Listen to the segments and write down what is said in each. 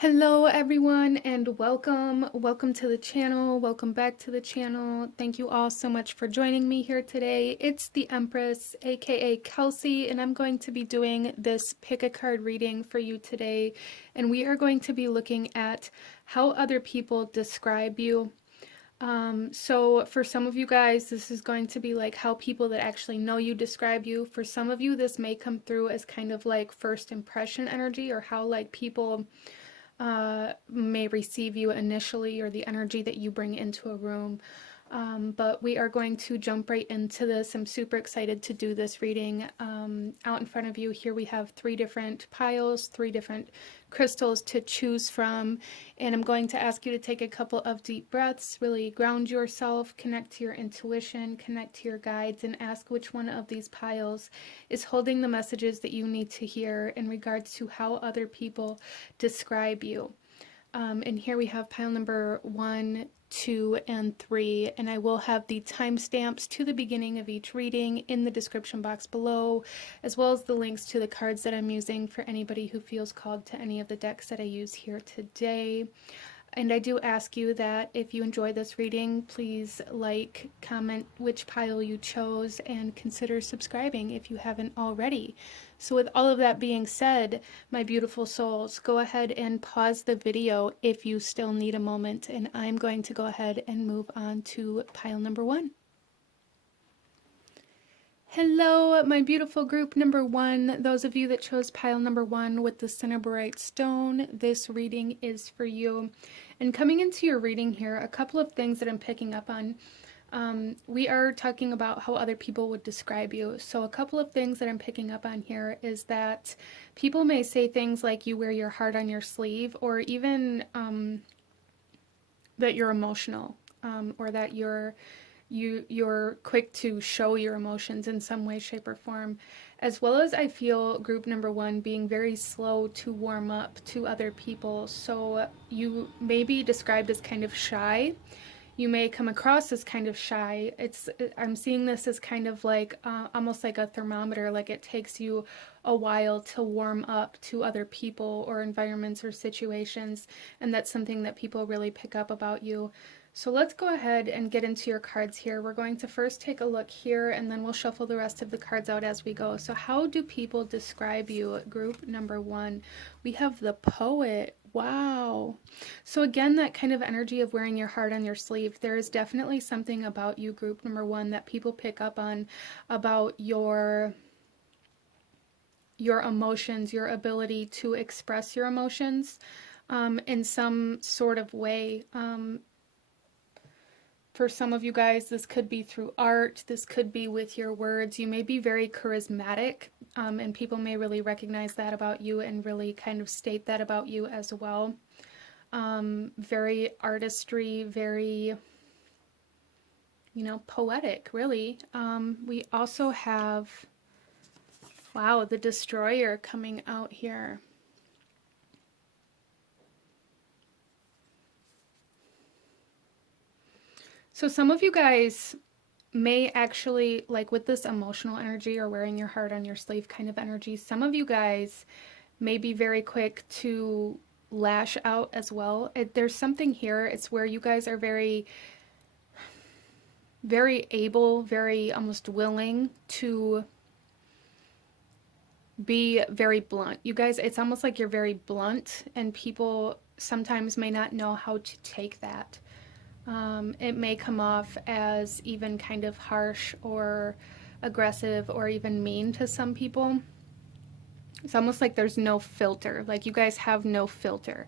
Hello everyone and welcome to the channel, welcome back to the channel. Thank you all so much for joining me here today. It's the Empress, aka Kelsey, and I'm going to be doing this pick a card reading for you today, and we are going to be looking at how other people describe you. So for some of you guys, this is going to be like how people that actually know you describe you. For some of you, this may come through as kind of like first impression energy, or how like people may receive you initially, or the energy that you bring into a room. But we are going to jump right into this. I'm super excited to do this reading. Out in front of you here we have three different piles, three different crystals to choose from, and I'm going to ask you to take a couple of deep breaths, really ground yourself, connect to your intuition, connect to your guides, and ask which one of these piles is holding the messages that you need to hear in regards to how other people describe you. And here we have pile number 1, 2, and 3, and I will have the timestamps to the beginning of each reading in the description box below, as well as the links to the cards that I'm using for anybody who feels called to any of the decks that I use here today. And I do ask you that if you enjoy this reading, please like, comment which pile you chose, and consider subscribing if you haven't already. So with all of that being said, my beautiful souls, go ahead and pause the video if you still need a moment, and I'm going to go ahead and move on to pile number 1. Hello, my beautiful group number 1. Those of you that chose pile number 1 with the Cinnabarite stone, this reading is for you. And coming into your reading here, a couple of things that I'm picking up on. We are talking about how other people would describe you. So a couple of things that I'm picking up on here is that people may say things like you wear your heart on your sleeve, or even that you're emotional, or that you're quick to show your emotions in some way, shape, or form, as well as I feel group number 1 being very slow to warm up to other people. So you may be described as kind of shy. You may come across as kind of shy. I'm seeing this as kind of like almost like a thermometer, like it takes you a while to warm up to other people or environments or situations, and that's something that people really pick up about you. So let's go ahead and get into your cards here. We're going to first take a look here, and then we'll shuffle the rest of the cards out as we go. So how do people describe you, group number 1? We have the Poet. Wow. So again, that kind of energy of wearing your heart on your sleeve. There is definitely something about you, group number 1, that people pick up on, about your emotions, your ability to express your emotions in some sort of way. For some of you guys, this could be through art, this could be with your words. You may be very charismatic, and people may really recognize that about you and really kind of state that about you as well. Very artistry, very, poetic, really. We also have, wow, the Destroyer coming out here. So some of you guys may actually, like with this emotional energy or wearing your heart on your sleeve kind of energy, some of you guys may be very quick to lash out as well. There's something here. It's where you guys are very, very able, very almost willing to be very blunt. You guys, it's almost like you're very blunt, and people sometimes may not know how to take that. It may come off as even kind of harsh or aggressive or even mean to some people. It's almost like there's no filter, like you guys have no filter.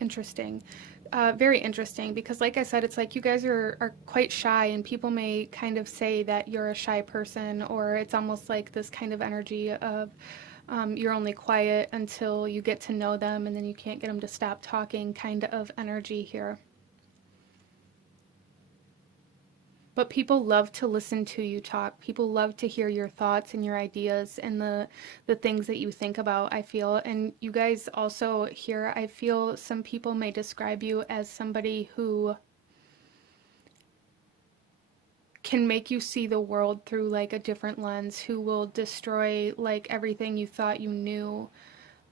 Interesting. Very interesting, because like I said, it's like you guys are quite shy, and people may kind of say that you're a shy person, or it's almost like this kind of energy of you're only quiet until you get to know them, and then you can't get them to stop talking kind of energy here. But people love to listen to you talk. People love to hear your thoughts and your ideas and the things that you think about, I feel. And you guys also here, I feel some people may describe you as somebody who can make you see the world through like a different lens, who will destroy like everything you thought you knew.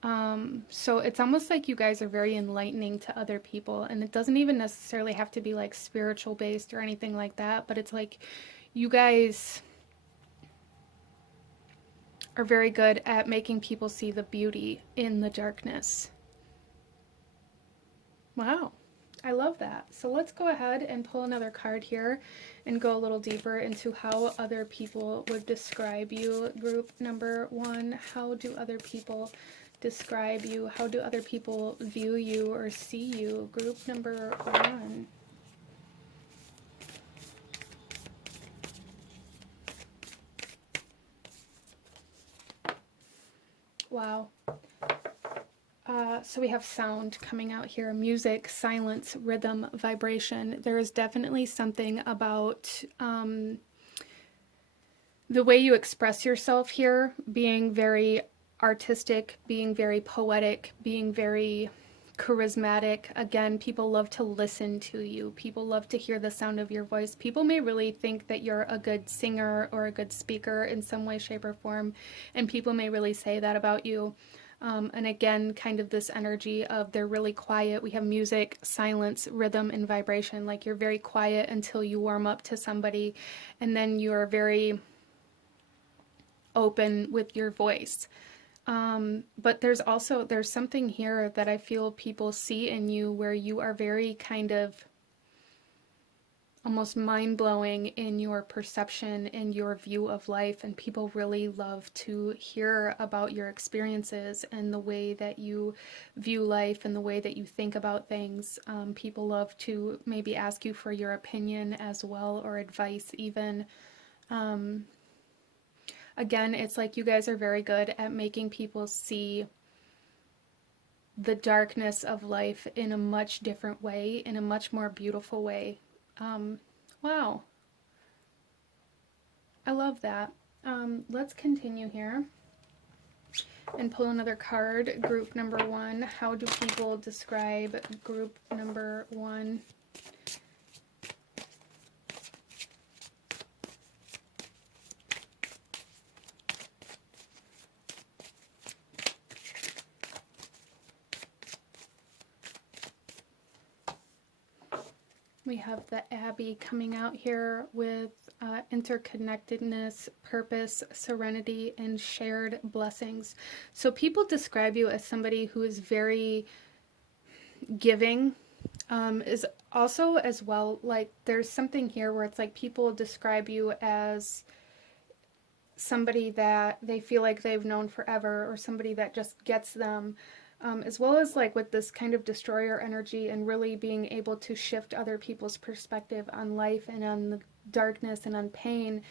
So it's almost like you guys are very enlightening to other people, and it doesn't even necessarily have to be like spiritual based or anything like that, but it's like you guys are very good at making people see the beauty in the darkness. Wow. I love that. So let's go ahead and pull another card here and go a little deeper into how other people would describe you. Group number one, how do other people describe you? How do other people view you or see you? Group number one. Wow. So we have sound coming out here, music, silence, rhythm, vibration. There is definitely something about the way you express yourself here being very artistic, being very poetic, being very charismatic. Again, people love to listen to you. People love to hear the sound of your voice. People may really think that you're a good singer or a good speaker in some way, shape, or form, and people may really say that about you. And again, kind of this energy of they're really quiet. We have music, silence, rhythm, and vibration. Like you're very quiet until you warm up to somebody, and then you're very open with your voice. But there's something here that I feel people see in you where you are very kind of almost mind-blowing in your perception and your view of life, and people really love to hear about your experiences and the way that you view life and the way that you think about things. People love to maybe ask you for your opinion as well, or advice even. Again, it's like you guys are very good at making people see the darkness of life in a much different way, in a much more beautiful way. Wow. I love that. Let's continue here and pull another card. Group number one. How do people describe group number one? We have the Abbey coming out here with interconnectedness, purpose, serenity, and shared blessings. So people describe you as somebody who is very giving, is also as well, like there's something here where it's like people describe you as somebody that they feel like they've known forever, or somebody that just gets them. As well as like with this kind of destroyer energy and really being able to shift other people's perspective on life and on the darkness and on pain.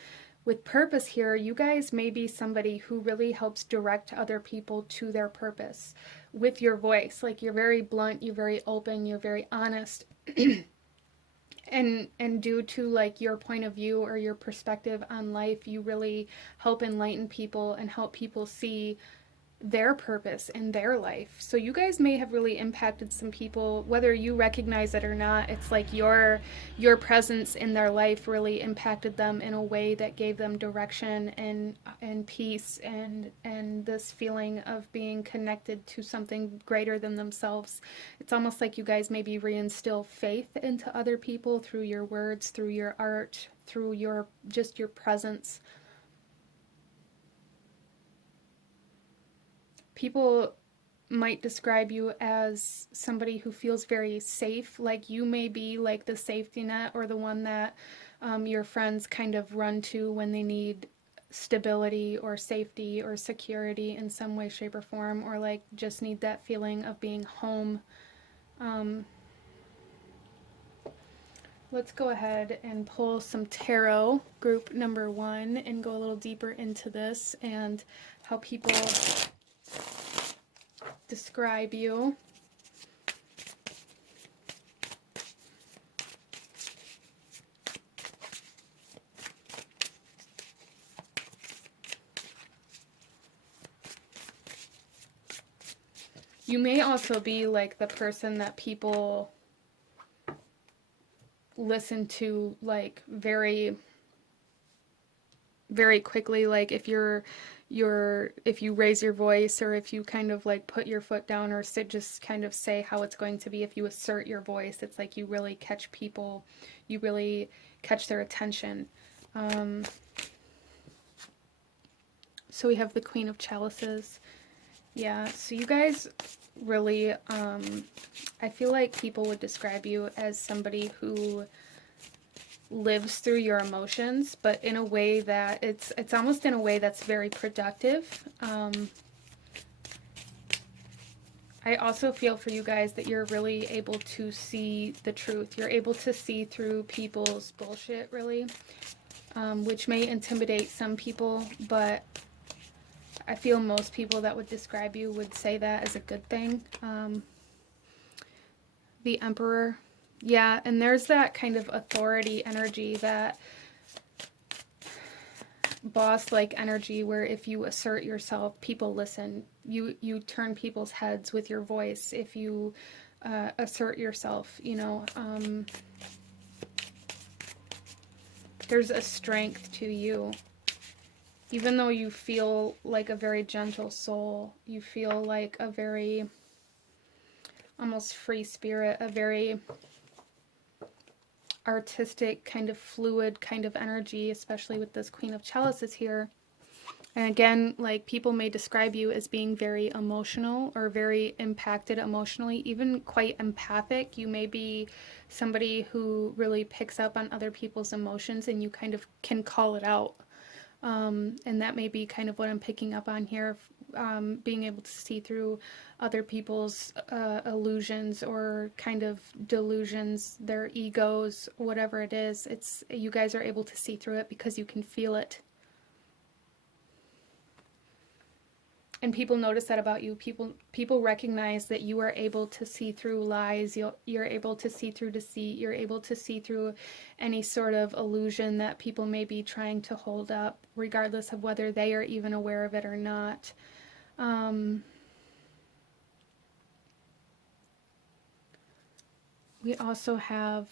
With purpose here, you guys may be somebody who really helps direct other people to their purpose with your voice. Like you're very blunt, you're very open, you're very honest. And due to like your point of view or your perspective on life, you really help enlighten people and help people see their purpose in their life. So you guys may have really impacted some people, whether you recognize it or not. It's like your presence in their life really impacted them in a way that gave them direction and peace and this feeling of being connected to something greater than themselves. It's almost like you guys maybe reinstill faith into other people through your words, through your art, through your presence. People might describe you as somebody who feels very safe, like you may be like the safety net or the one that your friends kind of run to when they need stability or safety or security in some way, shape, or form, or like just need that feeling of being home. Let's go ahead and pull some tarot, group number one, and go a little deeper into this and how people describe you. You may also be like the person that people listen to like very very quickly. Like if you're if you raise your voice, or if you kind of like put your foot down, or sit, just kind of say how it's going to be. If you assert your voice, it's like you really catch people, you really catch their attention. So we have the Queen of Chalices. Yeah, so you guys really, I feel like people would describe you as somebody who lives through your emotions, but in a way that it's almost in a way that's very productive. I also feel for you guys that you're really able to see the truth. You're able to see through people's bullshit, really, which may intimidate some people, but I feel most people that would describe you would say that as a good thing. The Emperor. Yeah, and there's that kind of authority energy, that boss-like energy, where if you assert yourself, people listen. You turn people's heads with your voice if you assert yourself, you know. There's a strength to you. Even though you feel like a very gentle soul, you feel like a very almost free spirit, a very artistic, kind of fluid kind of energy, especially with this Queen of Chalices here. And again, like, people may describe you as being very emotional or very impacted emotionally, even quite empathic. You may be somebody who really picks up on other people's emotions, and you kind of can call it out. And that may be kind of what I'm picking up on here, being able to see through other people's illusions or kind of delusions, their egos, whatever it is. It's, you guys are able to see through it because you can feel it. And people notice that about you. People recognize that you are able to see through lies. You're able to see through deceit. You're able to see through any sort of illusion that people may be trying to hold up, regardless of whether they are even aware of it or not. We also have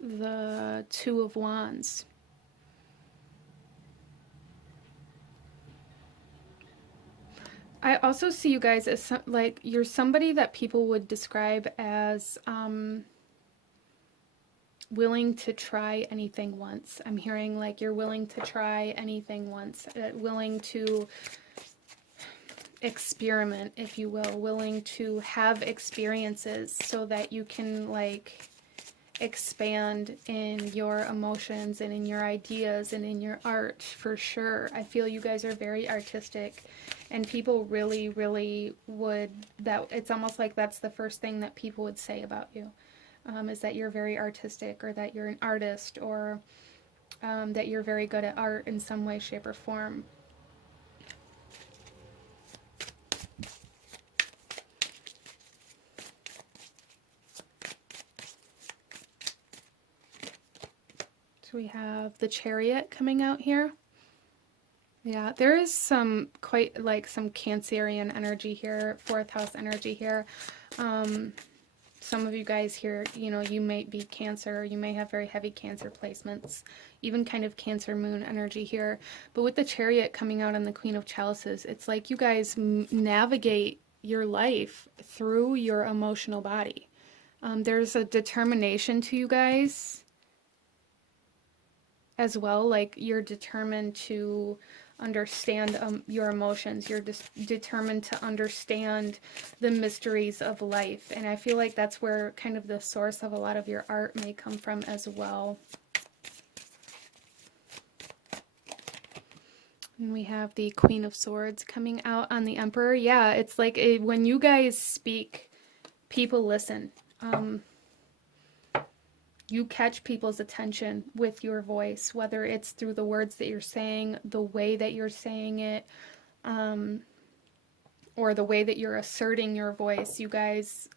the Two of Wands. I also see you guys as like, you're somebody that people would describe as willing to try anything once. I'm hearing like you're willing to try anything once, willing to experiment, if you will, willing to have experiences so that you can like expand in your emotions and in your ideas and in your art, for sure. I feel you guys are very artistic, and people really, really would, that it's almost like that's the first thing that people would say about you, is that you're very artistic, or that you're an artist, or that you're very good at art in some way, shape, or form. So we have the Chariot coming out here. Yeah, there is some quite like some Cancerian energy here, fourth house energy here. Some of you guys here, you know, you might be Cancer, you may have very heavy Cancer placements, even kind of Cancer moon energy here. But with the Chariot coming out on the Queen of Chalices, it's like you guys navigate your life through your emotional body. There's a determination to you guys as well, like you're determined to understand your emotions. You're just determined to understand the mysteries of life, and I feel like that's where kind of the source of a lot of your art may come from as well. And we have the Queen of Swords coming out on the Emperor. Yeah, it's like when you guys speak, people listen. You catch people's attention with your voice, whether it's through the words that you're saying, the way that you're saying it, or the way that you're asserting your voice. You guys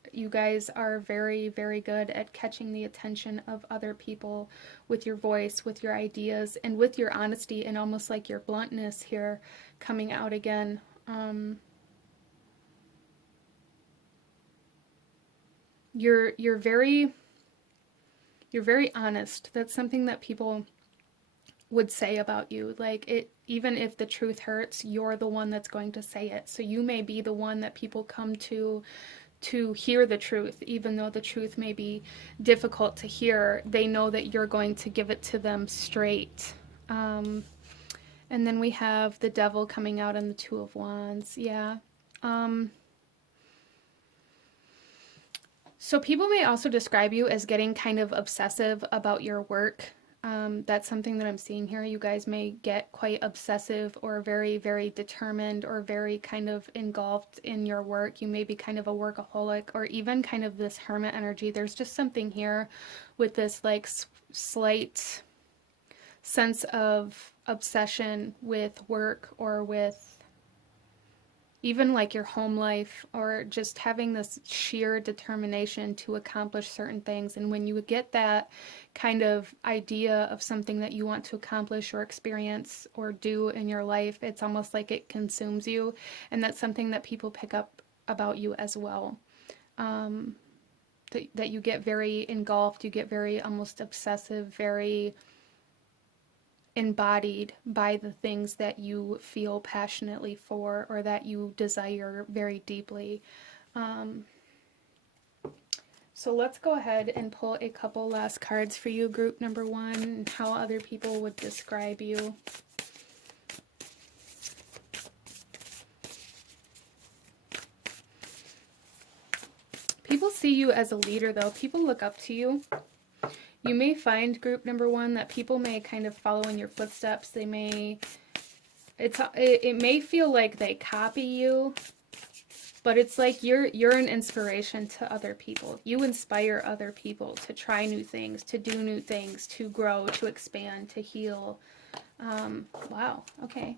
are very, very good at catching the attention of other people with your voice, with your ideas, and with your honesty, and almost like your bluntness here coming out again. You're very honest. That's something that people would say about you. Like, it, even if the truth hurts, you're the one that's going to say it. So you may be the one that people come to hear the truth, even though the truth may be difficult to hear. They know that you're going to give it to them straight. And then we have the devil coming out and the Two of Wands. Yeah. So people may also describe you as getting kind of obsessive about your work. That's something that I'm seeing here. You guys may get quite obsessive or very, very determined or very kind of engulfed in your work. You may be kind of a workaholic or even kind of this hermit energy. There's just something here with this like slight sense of obsession with work or with even like your home life, or just having this sheer determination to accomplish certain things. And when you get that kind of idea of something that you want to accomplish or experience or do in your life, it's almost like it consumes you. And that's something that people pick up about you as well. That you get very engulfed, you get very almost obsessive, very embodied by the things that you feel passionately for or that you desire very deeply. So let's go ahead and pull a couple last cards for you, group number one, and how other people would describe you. People see you as a leader, though. People look up to you. You may find, group number one, that people may kind of follow in your footsteps. They may, it may feel like they copy you, but it's like you're an inspiration to other people. You inspire other people to try new things, to do new things, to grow, to expand, to heal. Wow, okay.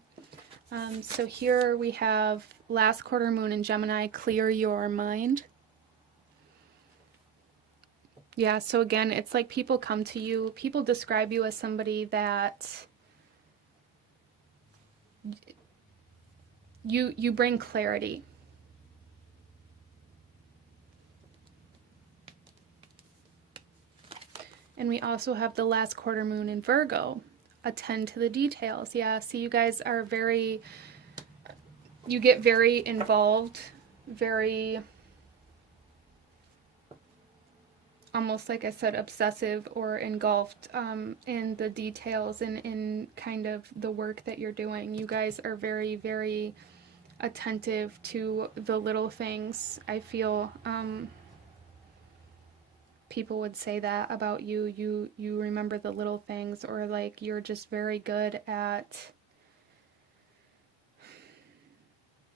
So here we have last quarter moon in Gemini, clear your mind. Yeah, so again, it's like people come to you, people describe you as somebody that you bring clarity. And we also have the last quarter moon in Virgo. Attend to the details. Yeah, see, you guys are very, you get very involved, very, almost like I said, obsessive or engulfed in the details and in kind of the work that you're doing. You guys are very, very attentive to the little things. I feel people would say that about you. You remember the little things, or like you're just very good at,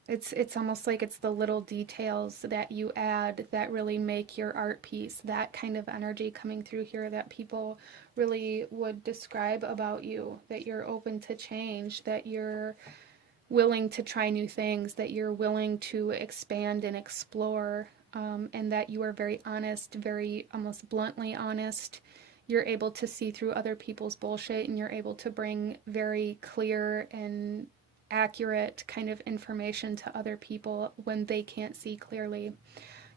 it's almost like it's the little details that you add that really make your art piece. That kind of energy coming through here that people really would describe about you, that you're open to change, that you're willing to try new things, that you're willing to expand and explore, and that you are very honest, very almost bluntly honest. You're able to see through other people's bullshit, and you're able to bring very clear and accurate kind of information to other people when they can't see clearly.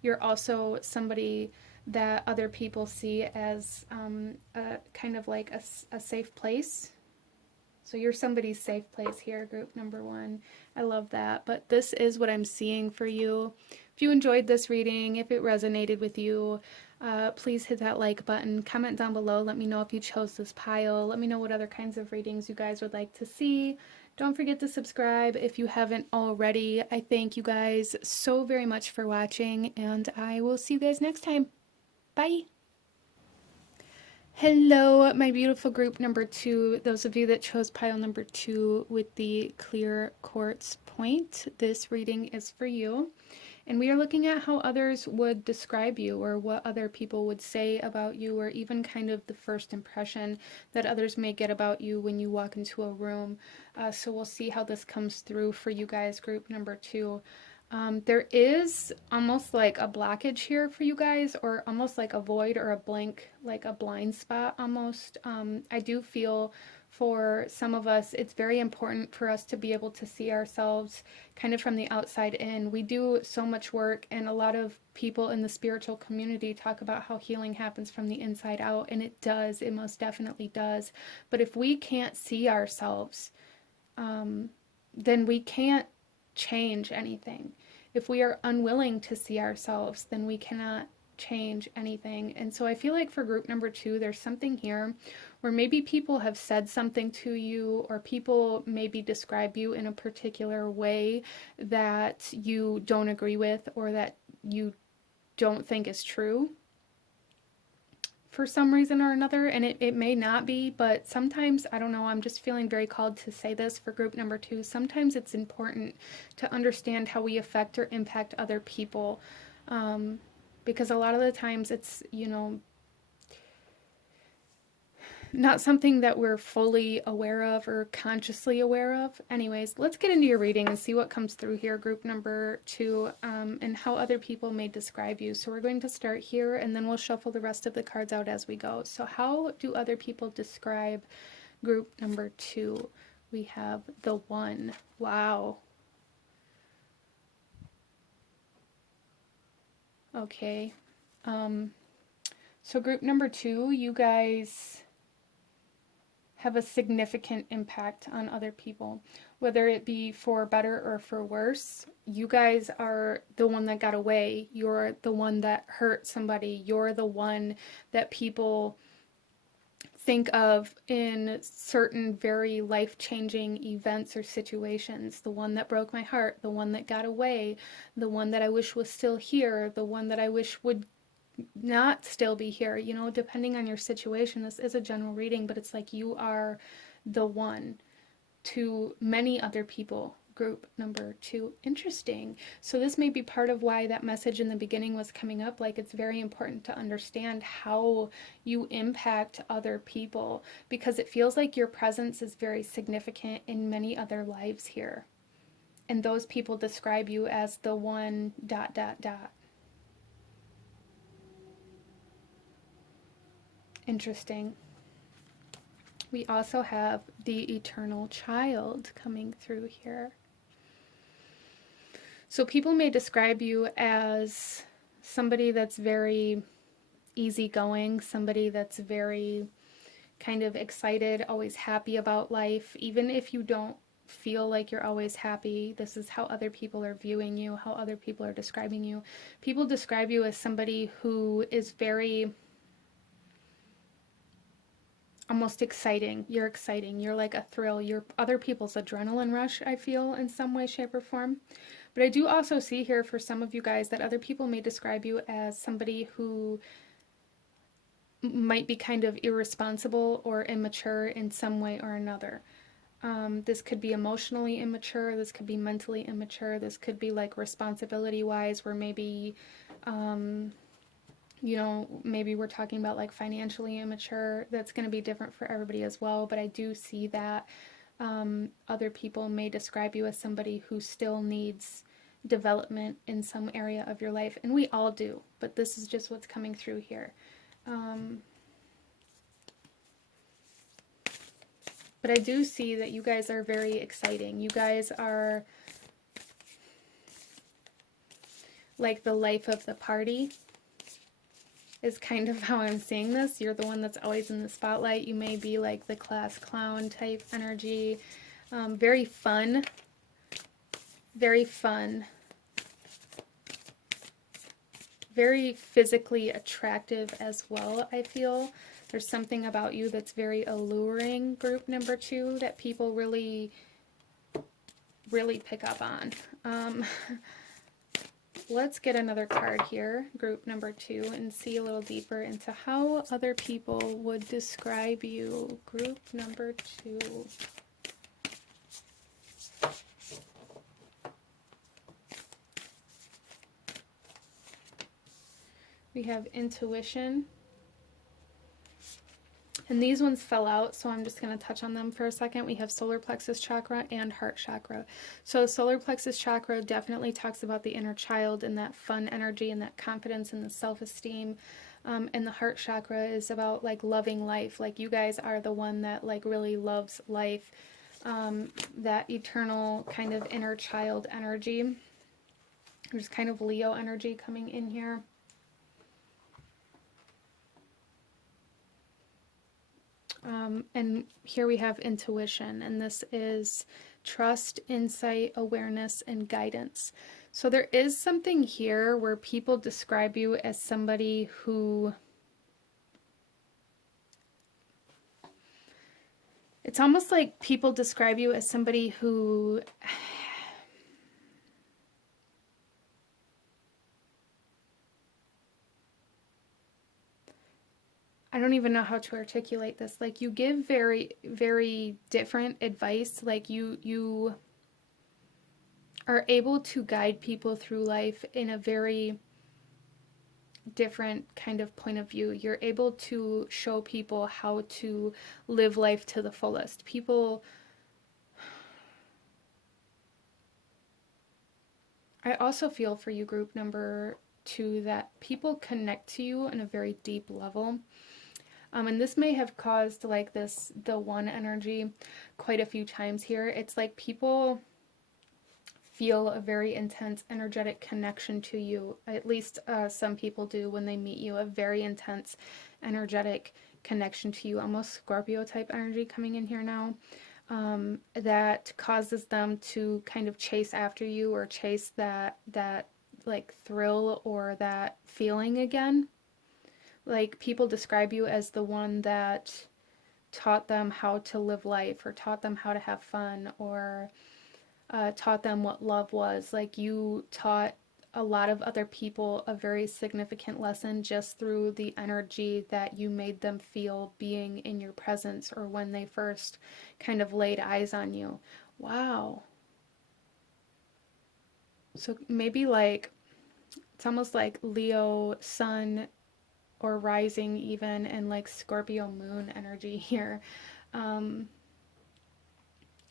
You're also somebody that other people see as a kind of like a safe place. So you're somebody's safe place here, group number one. I love that. But this is what I'm seeing for you. If you enjoyed this reading, if it resonated with you, please hit that like button. Comment down below. Let me know if you chose this pile. Let me know what other kinds of readings you guys would like to see. Don't forget to subscribe if you haven't already. I thank you guys so very much for watching, and I will see you guys next time. Bye! Hello, my beautiful group number two. Those of you that chose pile number two with the clear quartz point, this reading is for you. And we are looking at how others would describe you, or what other people would say about you, or even kind of the first impression that others may get about you when you walk into a room. So we'll see how this comes through for you guys, group number two. There is almost like a blockage here for you guys, or almost like a void or a blank, like a blind spot almost. I do feel For some of us, it's very important for us to be able to see ourselves kind of from the outside in. We do so much work, and a lot of people in the spiritual community talk about how healing happens from the inside out, and it does. It most definitely does. But if we can't see ourselves, then we can't change anything. If we are unwilling to see ourselves, then we cannot change anything. And so I feel like for group number 2, there's something here where maybe people have said something to you, or people maybe describe you in a particular way that you don't agree with, or that you don't think is true for some reason or another. And it may not be, but sometimes, I don't know, I'm just feeling very called to say this for group number 2. Sometimes it's important to understand how we affect or impact other people, because a lot of the times it's, not something that we're fully aware of or consciously aware of. Anyways, let's get into your reading and see what comes through here, group number 2, and how other people may describe you. So we're going to start here, and then we'll shuffle the rest of the cards out as we go. So how do other people describe group number 2? We have the 1. Wow. Okay. So group number 2, you guys have a significant impact on other people, whether it be for better or for worse. You guys are the one that got away. You're the one that hurt somebody. You're the one that people think of in certain very life-changing events or situations. The one that broke my heart, the one that got away, the one that I wish was still here, the one that I wish would not still be here, depending on your situation. This is a general reading, but it's like you are the one to many other people. Group number 2. Interesting. So this may be part of why that message in the beginning was coming up. Like, it's very important to understand how you impact other people, because it feels like your presence is very significant in many other lives here. And those people describe you as the one ... Interesting. We also have the eternal child coming through here. So people may describe you as somebody that's very easygoing, somebody that's very kind of excited, always happy about life. Even if you don't feel like you're always happy, this is how other people are viewing you, how other people are describing you. People describe you as somebody who is very almost exciting. You're exciting. You're like a thrill. You're other people's adrenaline rush, I feel, in some way, shape, or form. But I do also see here for some of you guys that other people may describe you as somebody who might be kind of irresponsible or immature in some way or another. This could be emotionally immature. This could be mentally immature. This could be like responsibility-wise, where maybe maybe we're talking about like financially immature. That's going to be different for everybody as well. But I do see that other people may describe you as somebody who still needs development in some area of your life. And we all do, but this is just what's coming through here. But I do see that you guys are very exciting. You guys are like the life of the party, is kind of how I'm seeing this. You're the one that's always in the spotlight. You may be like the class clown type energy. Very fun. Very fun. Very physically attractive as well, I feel. There's something about you that's very alluring, group number 2, that people really, really pick up on. Let's get another card here, group number 2, and see a little deeper into how other people would describe you. Group number 2. We have intuition. And these ones fell out, so I'm just going to touch on them for a second. We have solar plexus chakra and heart chakra. So solar plexus chakra definitely talks about the inner child and that fun energy and that confidence and the self-esteem. And the heart chakra is about like loving life. Like you guys are the one that like really loves life. That eternal kind of inner child energy. There's kind of Leo energy coming in here. And here we have intuition, and this is trust, insight, awareness, and guidance. So there is something here where people describe you as somebody who, it's almost like people describe you as somebody who I don't even know how to articulate this. Like you give very, very different advice. Like you are able to guide people through life in a very different kind of point of view. You're able to show people how to live life to the fullest. People, I also feel for you, group number 2, that people connect to you on a very deep level. And this may have caused like this, the one energy quite a few times here. It's like people feel a very intense energetic connection to you. At least some people do when they meet you, a very intense energetic connection to you, almost Scorpio type energy coming in here now. That causes them to kind of chase after you or chase that like thrill or that feeling again. Like people describe you as the one that taught them how to live life or taught them how to have fun or taught them what love was. Like you taught a lot of other people a very significant lesson just through the energy that you made them feel being in your presence or when they first kind of laid eyes on you. Wow. So maybe like, it's almost like Leo sun or rising even, and like Scorpio moon energy here.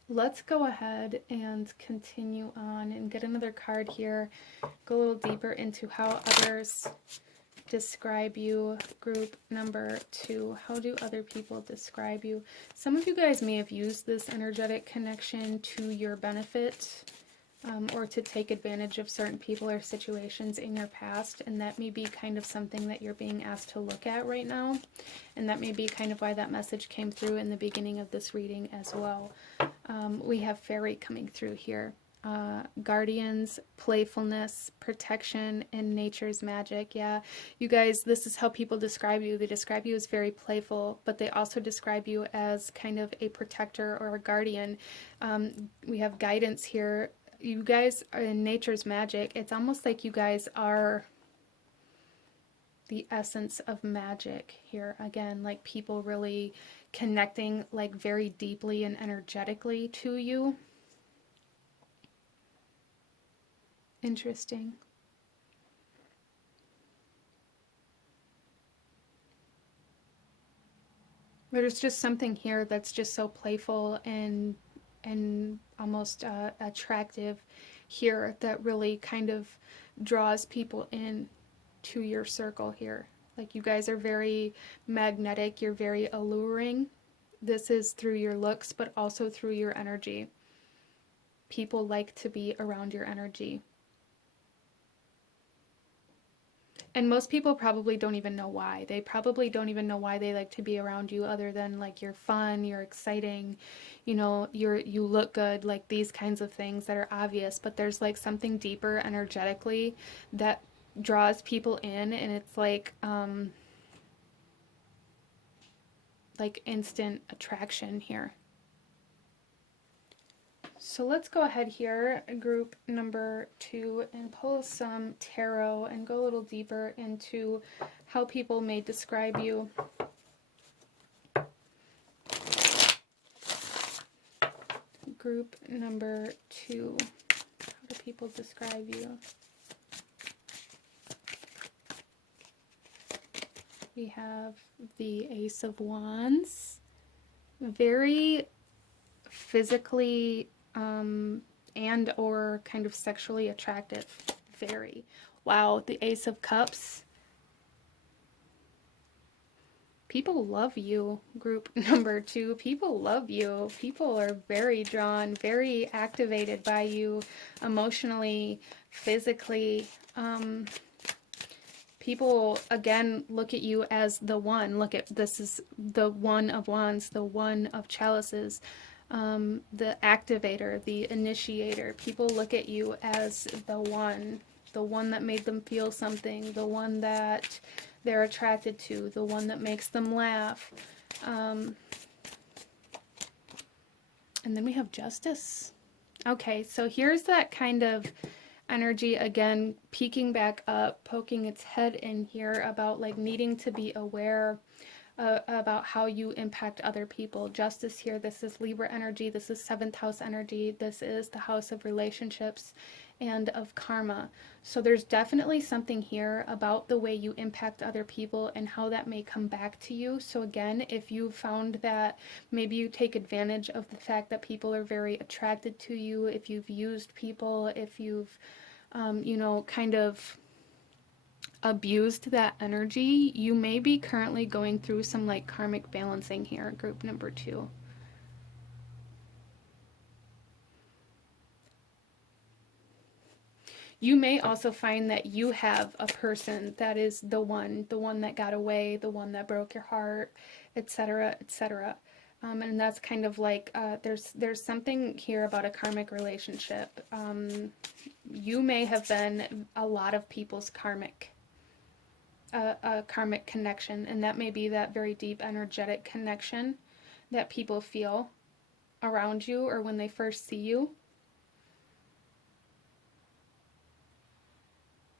Let's go ahead and continue on and get another card here. Go a little deeper into how others describe you. Group number 2. How do other people describe you? Some of you guys may have used this energetic connection to your benefit. Or to take advantage of certain people or situations in your past, and that may be kind of something that you're being asked to look at right now, and that may be kind of why that message came through in the beginning of this reading as well. We have fairy coming through here. Guardians, playfulness, protection, and nature's magic. Yeah, you guys, this is how people describe you. They describe you as very playful, but they also describe you as kind of a protector or a guardian. We have guidance here. You guys are in nature's magic. It's almost like you guys are the essence of magic here. Again, like people really connecting like very deeply and energetically to you. Interesting. There's just something here that's just so playful and almost attractive here that really kind of draws people in to your circle here. Like you guys are very magnetic, you're very alluring. This is through your looks, but also through your energy. People like to be around your energy. And most people probably don't even know why. They probably don't even know why they like to be around you other than like you're fun, you're exciting, you know, you look good, like these kinds of things that are obvious, but there's like something deeper energetically that draws people in, and it's like instant attraction here. So let's go ahead here, group number 2, and pull some tarot and go a little deeper into how people may describe you. Group number 2, how do people describe you? We have the Ace of Wands. Very physically and or kind of sexually attractive. Very. Wow, the Ace of Cups. People love you, group number 2. People love you. People are very drawn, very activated by you emotionally, physically. People, again, look at you as the one. Look at, this is the one of wands, the one of chalices, the activator, the initiator. People look at you as the one that made them feel something, the one that they're attracted to, the one that makes them laugh. And then we have justice. Okay, so here's that kind of energy again, peeking back up, poking its head in here about like needing to be aware about how you impact other people. Justice here, this is Libra energy, this is 7th house energy, this is the house of relationships and of karma. So there's definitely something here about the way you impact other people and how that may come back to you. So again, if you found that maybe you take advantage of the fact that people are very attracted to you, if you've used people, if you've kind of abused that energy, you may be currently going through some like karmic balancing here, group number 2. You may also find that you have a person that is the one that got away, the one that broke your heart, etc., etc. And that's kind of like there's something here about a karmic relationship. You may have been a lot of people's karmic connection, and that may be that very deep energetic connection that people feel around you or when they first see you.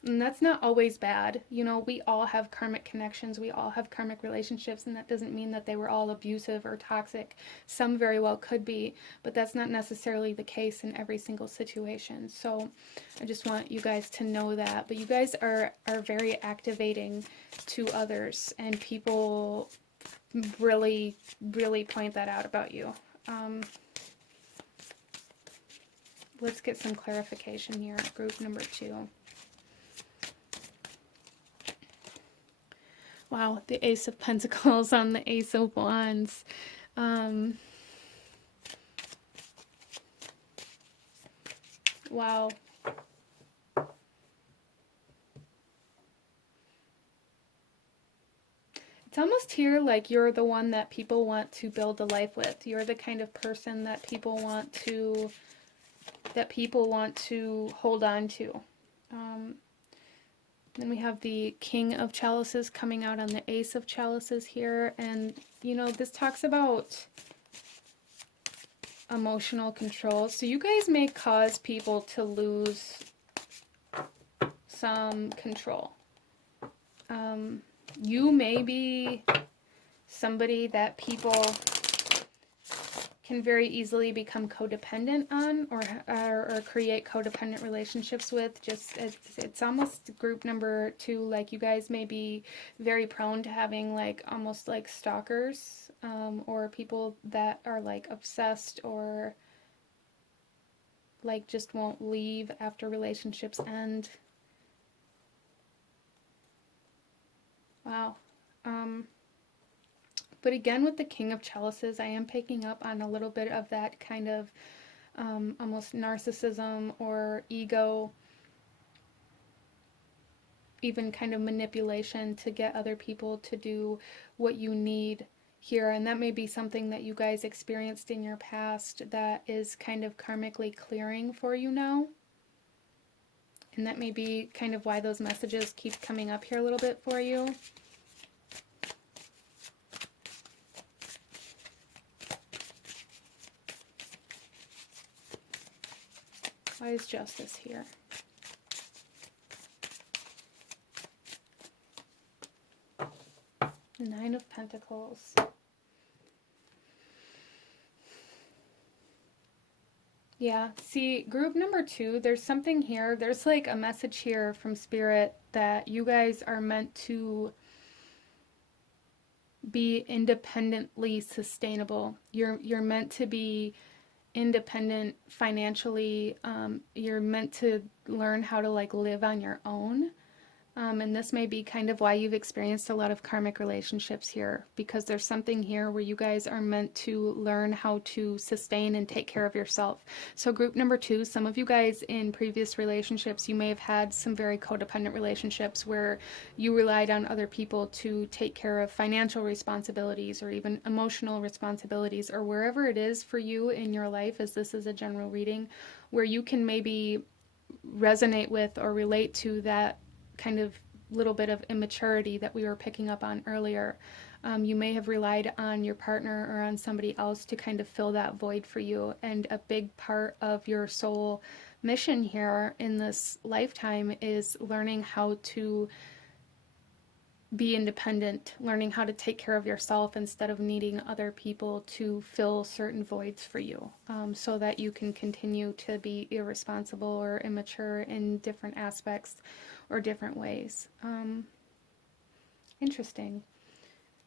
And that's not always bad. You know, we all have karmic connections, we all have karmic relationships, and that doesn't mean that they were all abusive or toxic. Some very well could be, but that's not necessarily the case in every single situation. So I just want you guys to know that. But you guys are very activating to others, and people really, really point that out about you. Let's get some clarification here, group number 2. Wow, the Ace of Pentacles on the Ace of Wands. Wow. It's almost here like you're the one that people want to build a life with. You're the kind of person that people want to hold on to. Then we have the King of Chalices coming out on the Ace of Chalices here. And, you know, this talks about emotional control. So you guys may cause people to lose some control. You may be somebody that people can very easily become codependent on or create codependent relationships with. Just it's almost group number 2, like you guys may be very prone to having like almost like stalkers, or people that are like obsessed or like just won't leave after relationships end. Wow. But again, with the King of Chalices, I am picking up on a little bit of that kind of almost narcissism or ego, even kind of manipulation to get other people to do what you need here. And that may be something that you guys experienced in your past that is kind of karmically clearing for you now. And that may be kind of why those messages keep coming up here a little bit for you. Why is justice here? Nine of Pentacles. Yeah, see, group number 2, there's something here. There's like a message here from Spirit that you guys are meant to be independently sustainable. You're meant to be independent financially. You're meant to learn how to like live on your own. And this may be kind of why you've experienced a lot of karmic relationships here, because there's something here where you guys are meant to learn how to sustain and take care of yourself. So group number 2, some of you guys in previous relationships, you may have had some very codependent relationships where you relied on other people to take care of financial responsibilities or even emotional responsibilities, or wherever it is for you in your life, as this is a general reading, where you can maybe resonate with or relate to that kind of little bit of immaturity that we were picking up on earlier. You may have relied on your partner or on somebody else to kind of fill that void for you. And a big part of your soul mission here in this lifetime is learning how to be independent, learning how to take care of yourself instead of needing other people to fill certain voids for you, so that you can continue to be irresponsible or immature in different aspects or different ways. Interesting.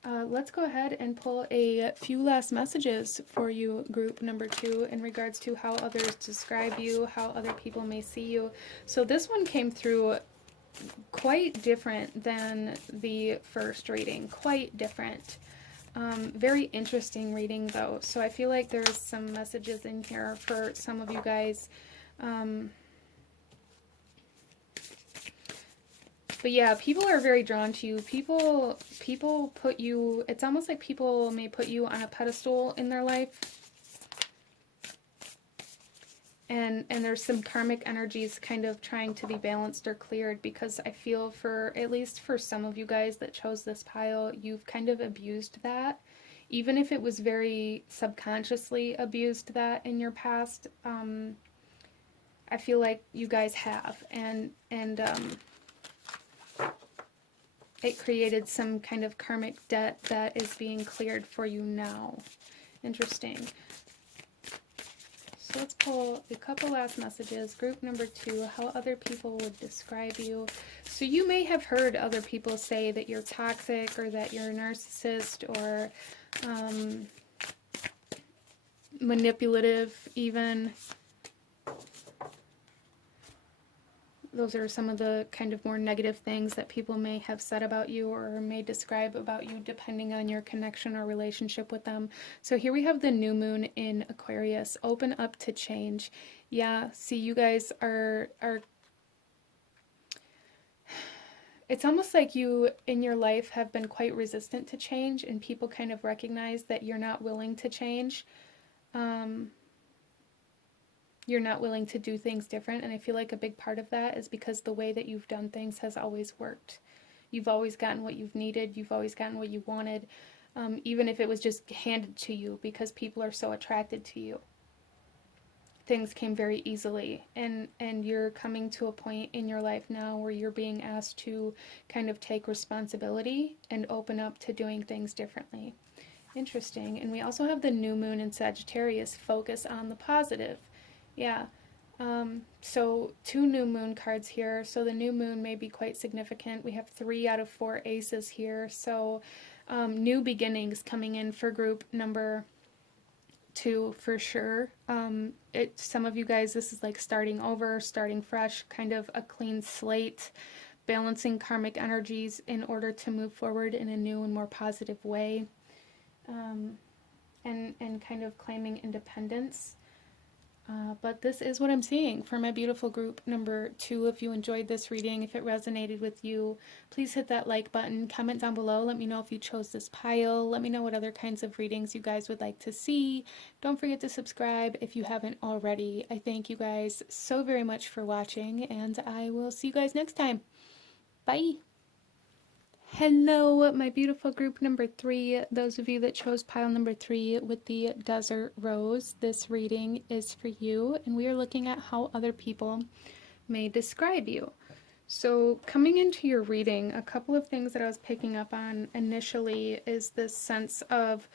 Let's go ahead and pull a few last messages for you, group number 2, in regards to how others describe you, how other people may see you. So this one came through quite different than the first reading, quite different. Very interesting reading though, so I feel like there's some messages in here for some of you guys. But yeah, people are very drawn to you. People put you, it's almost like people may put you on a pedestal in their life. And there's some karmic energies kind of trying to be balanced or cleared, because I feel for, at least for some of you guys that chose this pile, you've kind of abused that. Even if it was very subconsciously abused that in your past, I feel like you guys have. And it created some kind of karmic debt that is being cleared for you now. Interesting. So let's pull a couple last messages. Group number 2, how other people would describe you. So you may have heard other people say that you're toxic, or that you're a narcissist, or manipulative even. Those are some of the kind of more negative things that people may have said about you or may describe about you, depending on your connection or relationship with them. So here we have the new moon in Aquarius. Open up to change. Yeah, see, you guys are it's almost like you in your life have been quite resistant to change, and people kind of recognize that you're not willing to change. You're not willing to do things different, and I feel like a big part of that is because the way that you've done things has always worked. You've always gotten what you've needed, you've always gotten what you wanted, even if it was just handed to you, because people are so attracted to you. Things came very easily, and you're coming to a point in your life now where you're being asked to kind of take responsibility and open up to doing things differently. Interesting. And we also have the new moon in Sagittarius. Focus on the positive. Yeah. So 2 new moon cards here. So the new moon may be quite significant. We have 3 out of 4 aces here. So new beginnings coming in for group number 2 for sure. Some of you guys, this is like starting over, starting fresh, kind of a clean slate, balancing karmic energies in order to move forward in a new and more positive way, and kind of claiming independence. But this is what I'm seeing for my beautiful group number 2. If you enjoyed this reading, if it resonated with you, please hit that like button, comment down below, let me know if you chose this pile, let me know what other kinds of readings you guys would like to see. Don't forget to subscribe if you haven't already. I thank you guys so very much for watching, and I will see you guys next time. Bye! Hello, my beautiful group number 3. Those of you that chose pile number 3 with the desert rose, this reading is for you, and we are looking at how other people may describe you. So coming into your reading, a couple of things that I was picking up on initially is this sense of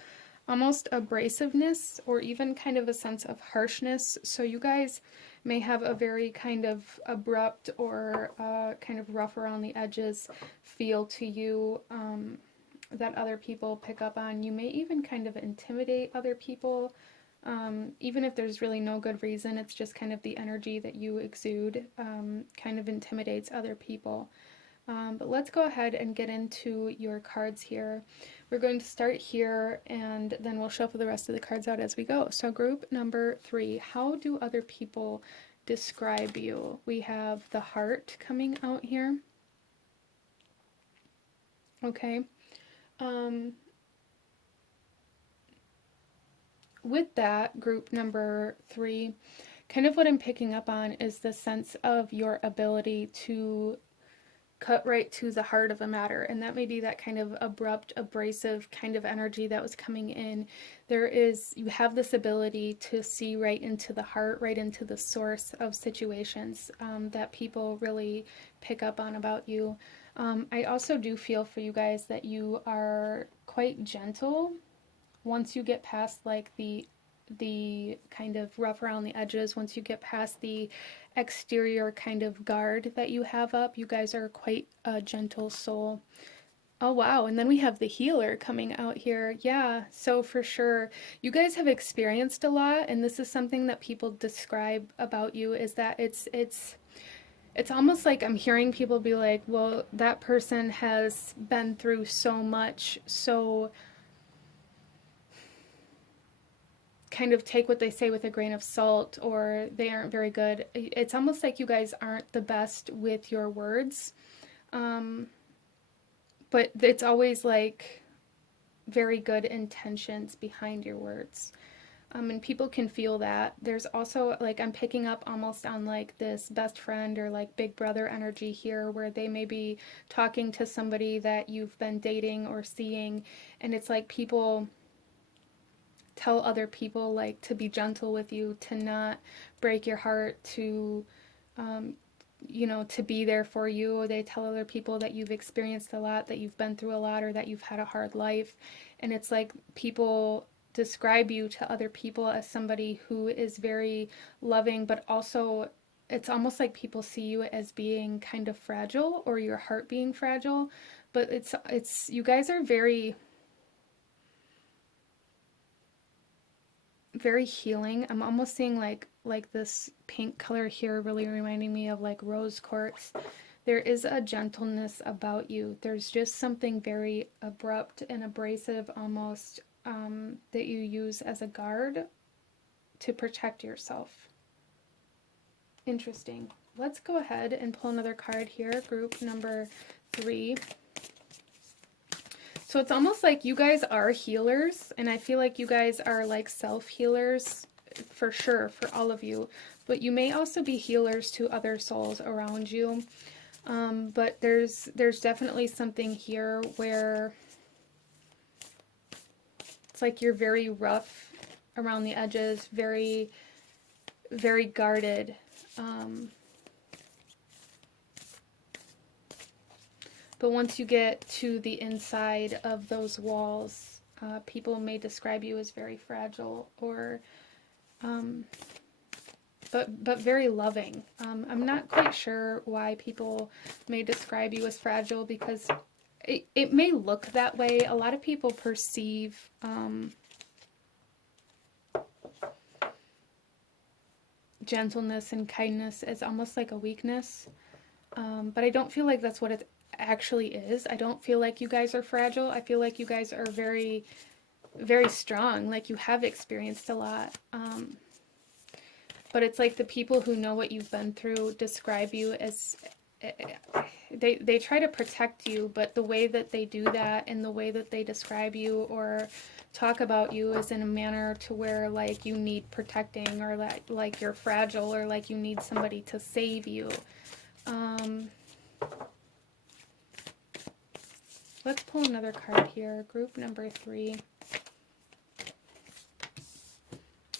almost abrasiveness, or even kind of a sense of harshness. So you guys may have a very kind of abrupt or kind of rough around the edges feel to you, that other people pick up on. You may even kind of intimidate other people, even if there's really no good reason. It's just kind of the energy that you exude kind of intimidates other people. But let's go ahead and get into your cards here. We're going to start here and then we'll shuffle the rest of the cards out as we go. So group number 3, how do other people describe you? We have the heart coming out here. Okay. With that, group number 3, kind of what I'm picking up on is the sense of your ability to cut right to the heart of a matter, and that may be that kind of abrupt, abrasive kind of energy that was coming in. You have this ability to see right into the heart, right into the source of situations that people really pick up on about you. I also do feel for you guys that you are quite gentle once you get past like the kind of rough around the edges. Once you get past the exterior kind of guard that you have up, you guys are quite a gentle soul. Oh wow, and then we have the healer coming out here. Yeah, so for sure you guys have experienced a lot, and this is something that people describe about you, is that it's almost like I'm hearing people be like, well, that person has been through so much, so kind of take what they say with a grain of salt, or they aren't very good. It's almost like you guys aren't the best with your words. But it's always like very good intentions behind your words. And people can feel that. There's also like, I'm picking up almost on like this best friend or like big brother energy here, where they may be talking to somebody that you've been dating or seeing, and it's like people tell other people like to be gentle with you, to not break your heart, to to be there for you. They tell other people that you've experienced a lot, that you've been through a lot, or that you've had a hard life. And it's like people describe you to other people as somebody who is very loving, but also it's almost like people see you as being kind of fragile, or your heart being fragile. But it's you guys are very very healing. I'm almost seeing like this pink color here really reminding me of like rose quartz. There is a gentleness about you. There's just something very abrupt and abrasive almost, that you use as a guard to protect yourself. Interesting. Let's go ahead and pull another card here, group number 3. So it's almost like you guys are healers, and I feel like you guys are like self-healers for sure, for all of you. But you may also be healers to other souls around you. But there's definitely something here where it's like you're very rough around the edges, very, very guarded. But once you get to the inside of those walls, people may describe you as very fragile, or but very loving. I'm not quite sure why people may describe you as fragile, because it may look that way. A lot of people perceive gentleness and kindness as almost like a weakness, but I don't feel like that's what it actually is. I don't feel like you guys are fragile. I feel like you guys are very, very strong. Like you have experienced a lot. But it's like the people who know what you've been through describe you as, they try to protect you, but the way that they do that and the way that they describe you or talk about you is in a manner to where like you need protecting, or like you're fragile, or like you need somebody to save you. Let's pull another card here, group number 3.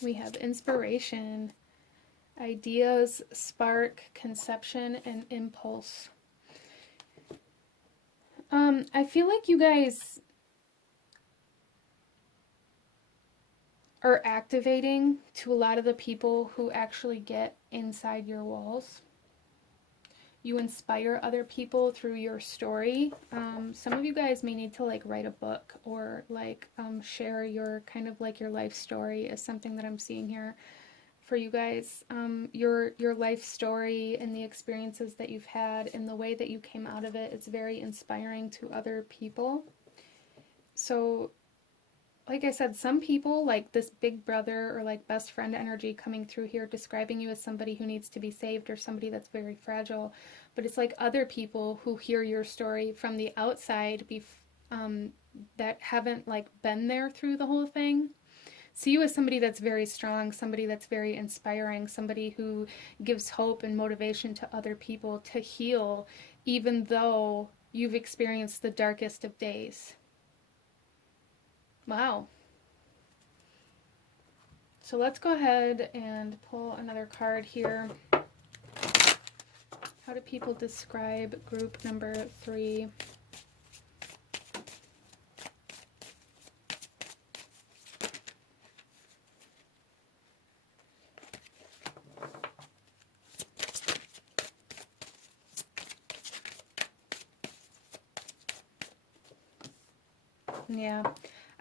We have inspiration, ideas, spark, conception, and impulse. I feel like you guys are activating to a lot of the people who actually get inside your walls. You inspire other people through your story. Some of you guys may need to like write a book, or like share your kind of like your life story is something that I'm seeing here. for you guys. Your life story and the experiences that you've had and the way that you came out of it, it's very inspiring to other people. So, like I said, some people, like this big brother or like best friend energy coming through here, describing you as somebody who needs to be saved or somebody that's very fragile. But it's like other people who hear your story from the outside that haven't like been there through the whole thing, see you as somebody that's very strong, somebody that's very inspiring, somebody who gives hope and motivation to other people to heal, even though you've experienced the darkest of days. Wow. So let's go ahead and pull another card here. How do people describe group number 3? Yeah,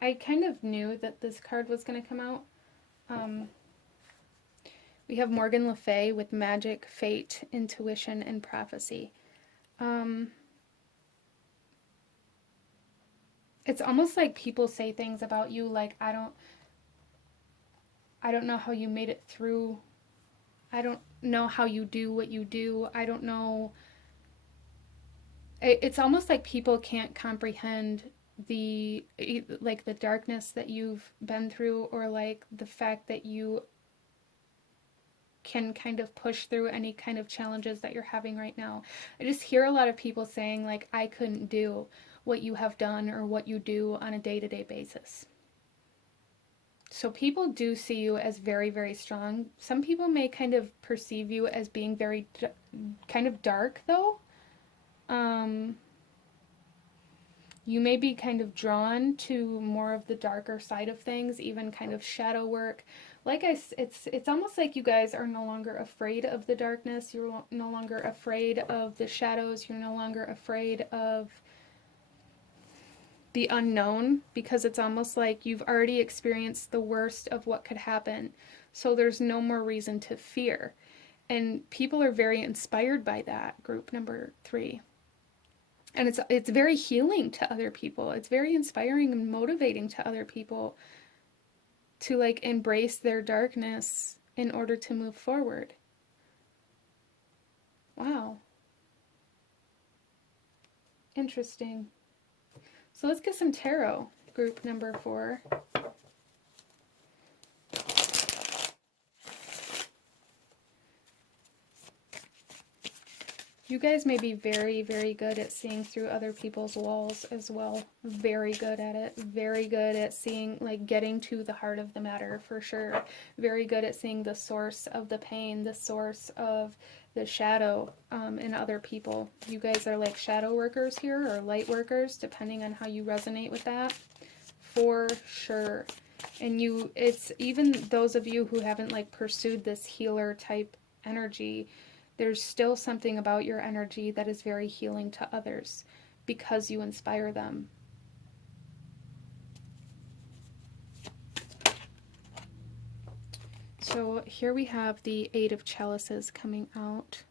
I kind of knew that this card was going to come out. We have Morgan Le Fay with magic, fate, intuition, and prophecy. It's almost like people say things about you like, I don't know how you made it through. I don't know how you do what you do. I don't know. It's almost like people can't comprehend the darkness that you've been through, or like the fact that you can kind of push through any kind of challenges that you're having right now. I just hear a lot of people saying like, I couldn't do what you have done or what you do on a day-to-day basis. So people do see you as very, very strong. Some people may kind of perceive you as being very kind of dark though. You may be kind of drawn to more of the darker side of things, even kind of shadow work. It's almost like you guys are no longer afraid of the darkness. You're no longer afraid of the shadows. You're no longer afraid of the unknown, because it's almost like you've already experienced the worst of what could happen. So there's no more reason to fear. And people are very inspired by that, group number 3. And it's very healing to other people. It's very inspiring and motivating to other people to like embrace their darkness in order to move forward. Wow. Interesting. So let's get some tarot, group number 4. You guys may be very, very good at seeing through other people's walls as well. Very good at it. Very good at seeing, like, getting to the heart of the matter, for sure. Very good at seeing the source of the pain, the source of the shadow in other people. You guys are like shadow workers here, or light workers, depending on how you resonate with that. For sure. And it's even those of you who haven't like pursued this healer type energy, there's still something about your energy that is very healing to others because you inspire them. So here we have the 8 of Chalices coming out.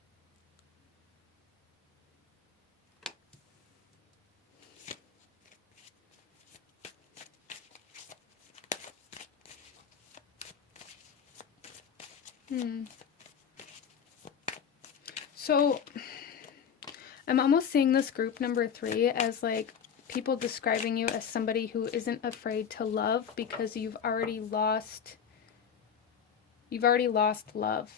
So I'm almost seeing this group number 3 as like people describing you as somebody who isn't afraid to love, because you've already lost love.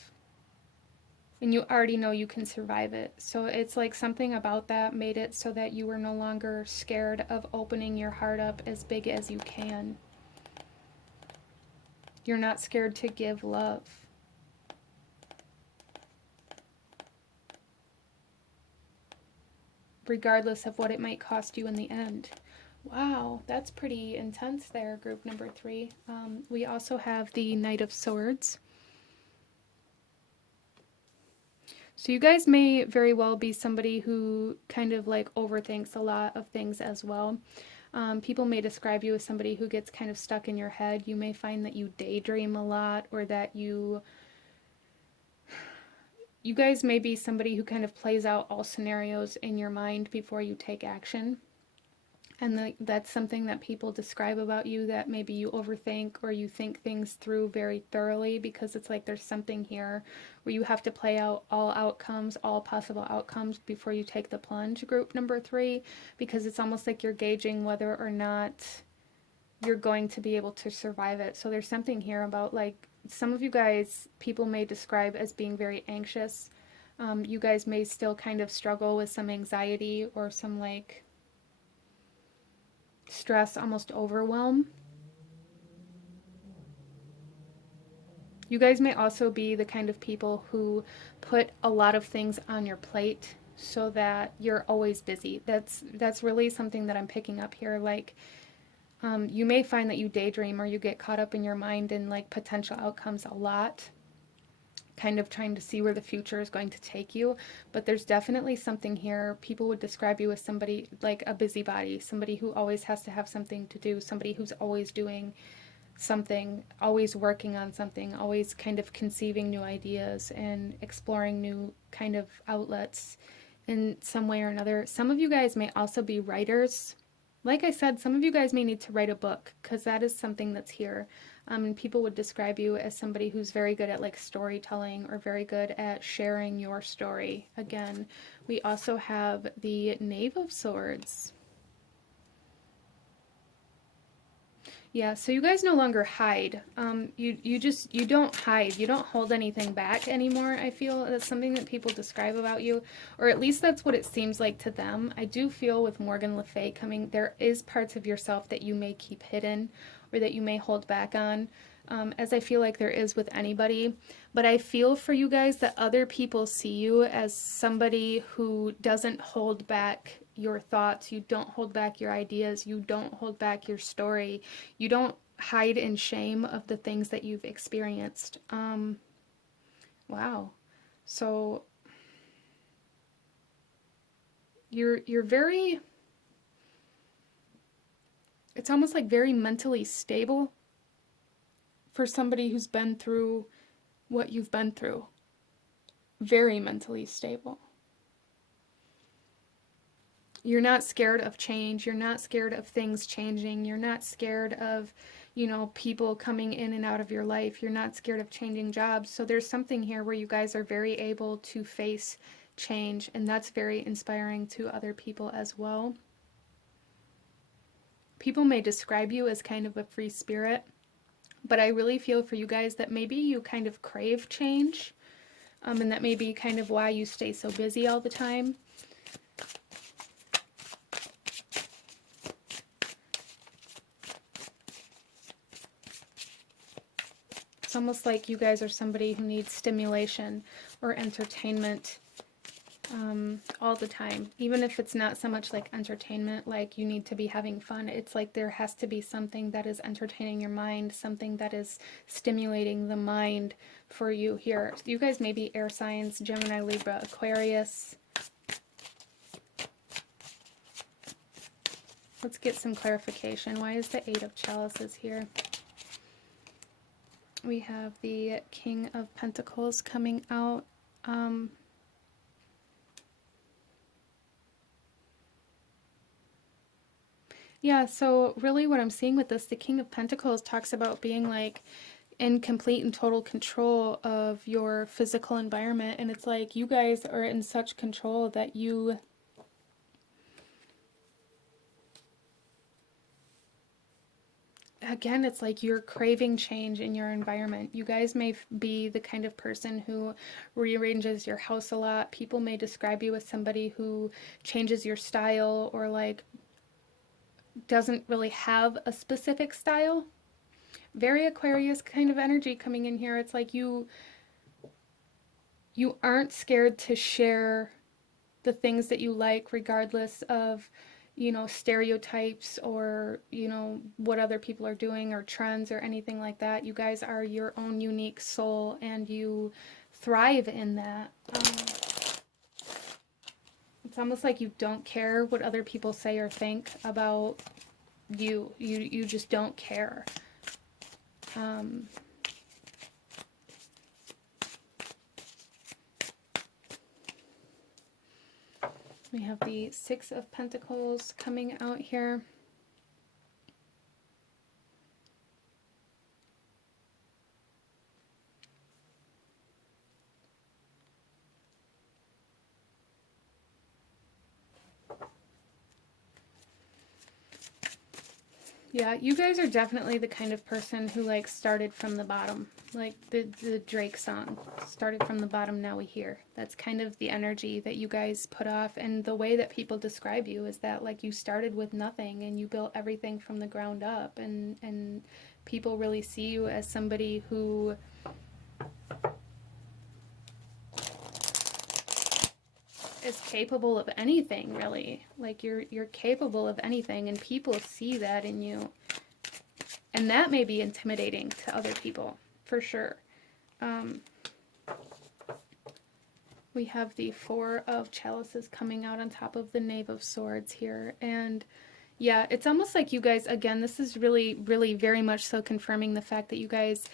And you already know you can survive it. So it's like something about that made it so that you were no longer scared of opening your heart up as big as you can. You're not scared to give love. Regardless of what it might cost you in the end. Wow, that's pretty intense there, group number 3. We also have the Knight of Swords. So you guys may very well be somebody who kind of like overthinks a lot of things as well. People may describe you as somebody who gets kind of stuck in your head. You may find that you daydream a lot, or that you you guys may be somebody who kind of plays out all scenarios in your mind before you take action. And that's something that people describe about you, that maybe you overthink or you think things through very thoroughly, because it's like there's something here where you have to play out all outcomes, all possible outcomes before you take the plunge, group number 3, because it's almost like you're gauging whether or not you're going to be able to survive it. So there's something here about, like, some of you guys, people may describe as being very anxious. You guys may still kind of struggle with some anxiety or some, like, stress, almost overwhelm. You guys may also be the kind of people who put a lot of things on your plate so that you're always busy. That's really something that I'm picking up here. Like, you may find that you daydream or you get caught up in your mind in, like, potential outcomes a lot, kind of trying to see where the future is going to take you. But there's definitely something here. People would describe you as somebody like a busybody, somebody who always has to have something to do, somebody who's always doing something, always working on something, always kind of conceiving new ideas and exploring new kind of outlets in some way or another. Some of you guys may also be writers. Like I said, some of you guys may need to write a book, because that is something that's here. And people would describe you as somebody who's very good at, like, storytelling or very good at sharing your story. Again, we also have the Knave of Swords. Yeah, so you guys no longer hide. You don't hide. You don't hold anything back anymore, I feel. That's something that people describe about you, or at least that's what it seems like to them. I do feel with Morgan Le Fay coming, there is parts of yourself that you may keep hidden or that you may hold back on, as I feel like there is with anybody. But I feel for you guys that other people see you as somebody who doesn't hold back your thoughts, you don't hold back your ideas, you don't hold back your story, you don't hide in shame of the things that you've experienced. Wow. So you're very, it's almost like very mentally stable for somebody who's been through what you've been through. Very mentally stable. You're not scared of change. You're not scared of things changing. You're not scared of, people coming in and out of your life. You're not scared of changing jobs. So there's something here where you guys are very able to face change, and that's very inspiring to other people as well. People may describe you as kind of a free spirit, but I really feel for you guys that maybe you kind of crave change, and that may be kind of why you stay so busy all the time. It's almost like you guys are somebody who needs stimulation or entertainment all the time. Even if it's not so much like entertainment, like you need to be having fun. It's like there has to be something that is entertaining your mind, something that is stimulating the mind for you here. You guys may be air signs, Gemini, Libra, Aquarius. Let's get some clarification. Why is the Eight of Chalices here? We have the King of Pentacles coming out. Yeah, so really what I'm seeing with this, the King of Pentacles talks about being like in complete and total control of your physical environment. And it's like you guys are in such control that you... Again, it's like you're craving change in your environment. You guys may be the kind of person who rearranges your house a lot. People may describe you as somebody who changes your style, or like doesn't really have a specific style. Very Aquarius kind of energy coming in here. It's like you aren't scared to share the things that you like, regardless of stereotypes or, what other people are doing or trends or anything like that. You guys are your own unique soul and you thrive in that. It's almost like you don't care what other people say or think about you. You just don't care. We have the Six of Pentacles coming out here. Yeah, you guys are definitely the kind of person who like started from the bottom. Like the Drake song, started from the bottom, now we here. That's kind of the energy that you guys put off, and the way that people describe you is that like you started with nothing and you built everything from the ground up, and people really see you as somebody who is capable of anything, really. Like you're capable of anything, and people see that in you. And that may be intimidating to other people, for sure. We have the Four of Chalices coming out on top of the Knave of Swords here. And yeah, it's almost like you guys, again, this is really, really very much so confirming the fact that you guys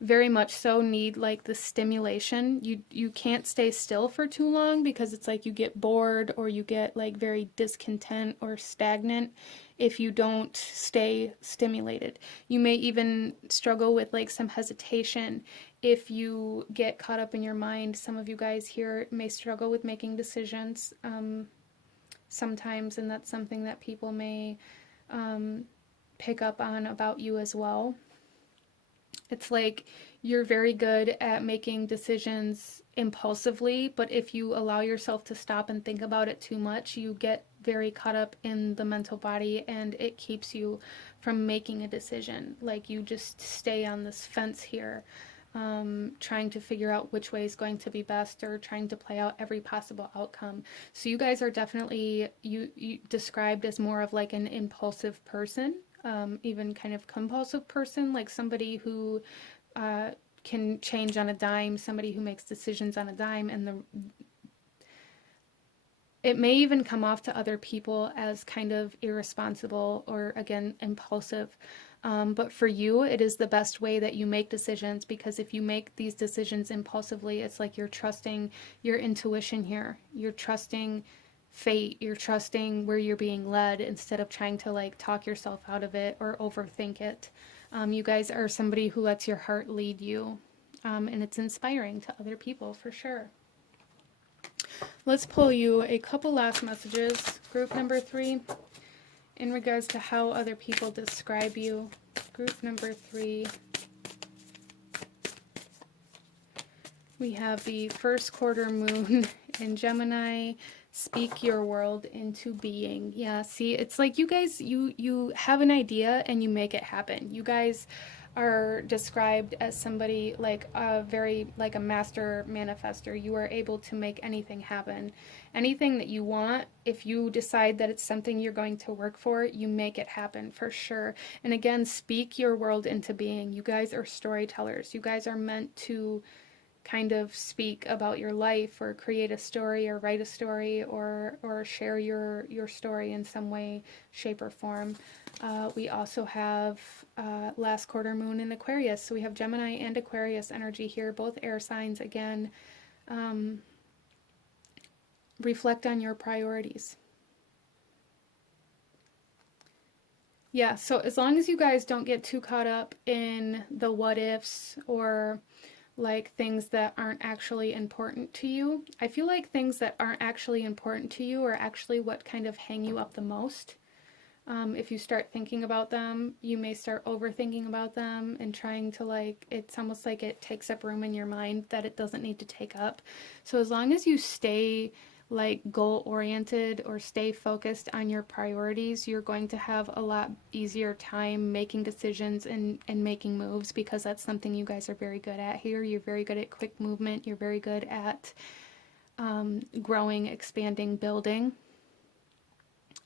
very much so need like the stimulation. You can't stay still for too long, because it's like you get bored or you get like very discontent or stagnant if you don't stay stimulated. You may even struggle with like some hesitation if you get caught up in your mind. Some of you guys here may struggle with making decisions sometimes, and that's something that people may pick up on about you as well. It's like you're very good at making decisions impulsively, but if you allow yourself to stop and think about it too much, you get very caught up in the mental body, and it keeps you from making a decision. Like you just stay on this fence here, trying to figure out which way is going to be best, or trying to play out every possible outcome. So you guys are definitely you described as more of like an impulsive person. Even kind of compulsive person, like somebody who can change on a dime, somebody who makes decisions on a dime, and it may even come off to other people as kind of irresponsible or, again, impulsive. But for you, it is the best way that you make decisions, because if you make these decisions impulsively, it's like you're trusting your intuition here. You're trusting fate, you're trusting where you're being led, instead of trying to like talk yourself out of it or overthink it. You guys are somebody who lets your heart lead you, and it's inspiring to other people for sure. Let's pull you a couple last messages, group number 3, in regards to how other people describe you. Group number 3. We have the first quarter moon in Gemini. Speak your world into being. Yeah, see, it's like you guys, you have an idea and you make it happen. You guys are described as somebody like a very, like a master manifester. You are able to make anything happen. Anything that you want, if you decide that it's something you're going to work for, you make it happen for sure. And again, speak your world into being. You guys are storytellers. You guys are meant to kind of speak about your life, or create a story, or write a story, or share your story in some way, shape, or form. We also have last quarter moon in Aquarius, so we have Gemini and Aquarius energy here, both air signs. Again, reflect on your priorities. Yeah, so as long as you guys don't get too caught up in the what ifs, or like things that aren't actually important to you. I feel like things that aren't actually important to you are actually what kind of hang you up the most. If you start thinking about them, you may start overthinking about them and trying to like, it's almost like it takes up room in your mind that it doesn't need to take up. So as long as you stay like goal oriented, or stay focused on your priorities, you're going to have a lot easier time making decisions and making moves, because that's something you guys are very good at here. You're very good at quick movement. You're very good at growing, expanding, building.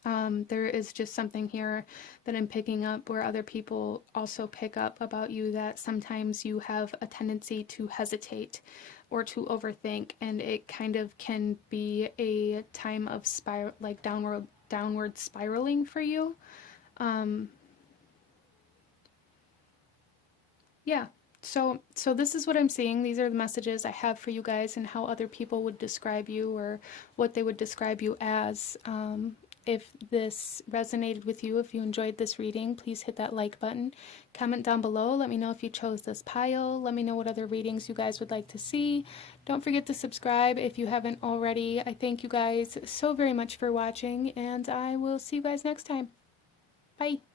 There is just something here that I'm picking up, where other people also pick up about you, that sometimes you have a tendency to hesitate or to overthink, and it kind of can be a time of like downward spiraling for you. Yeah, So this is what I'm seeing. These are the messages I have for you guys and how other people would describe you or what they would describe you as. If this resonated with you, if you enjoyed this reading, please hit that like button. Comment down below. Let me know if you chose this pile. Let me know what other readings you guys would like to see. Don't forget to subscribe if you haven't already. I thank you guys so very much for watching, and I will see you guys next time. Bye.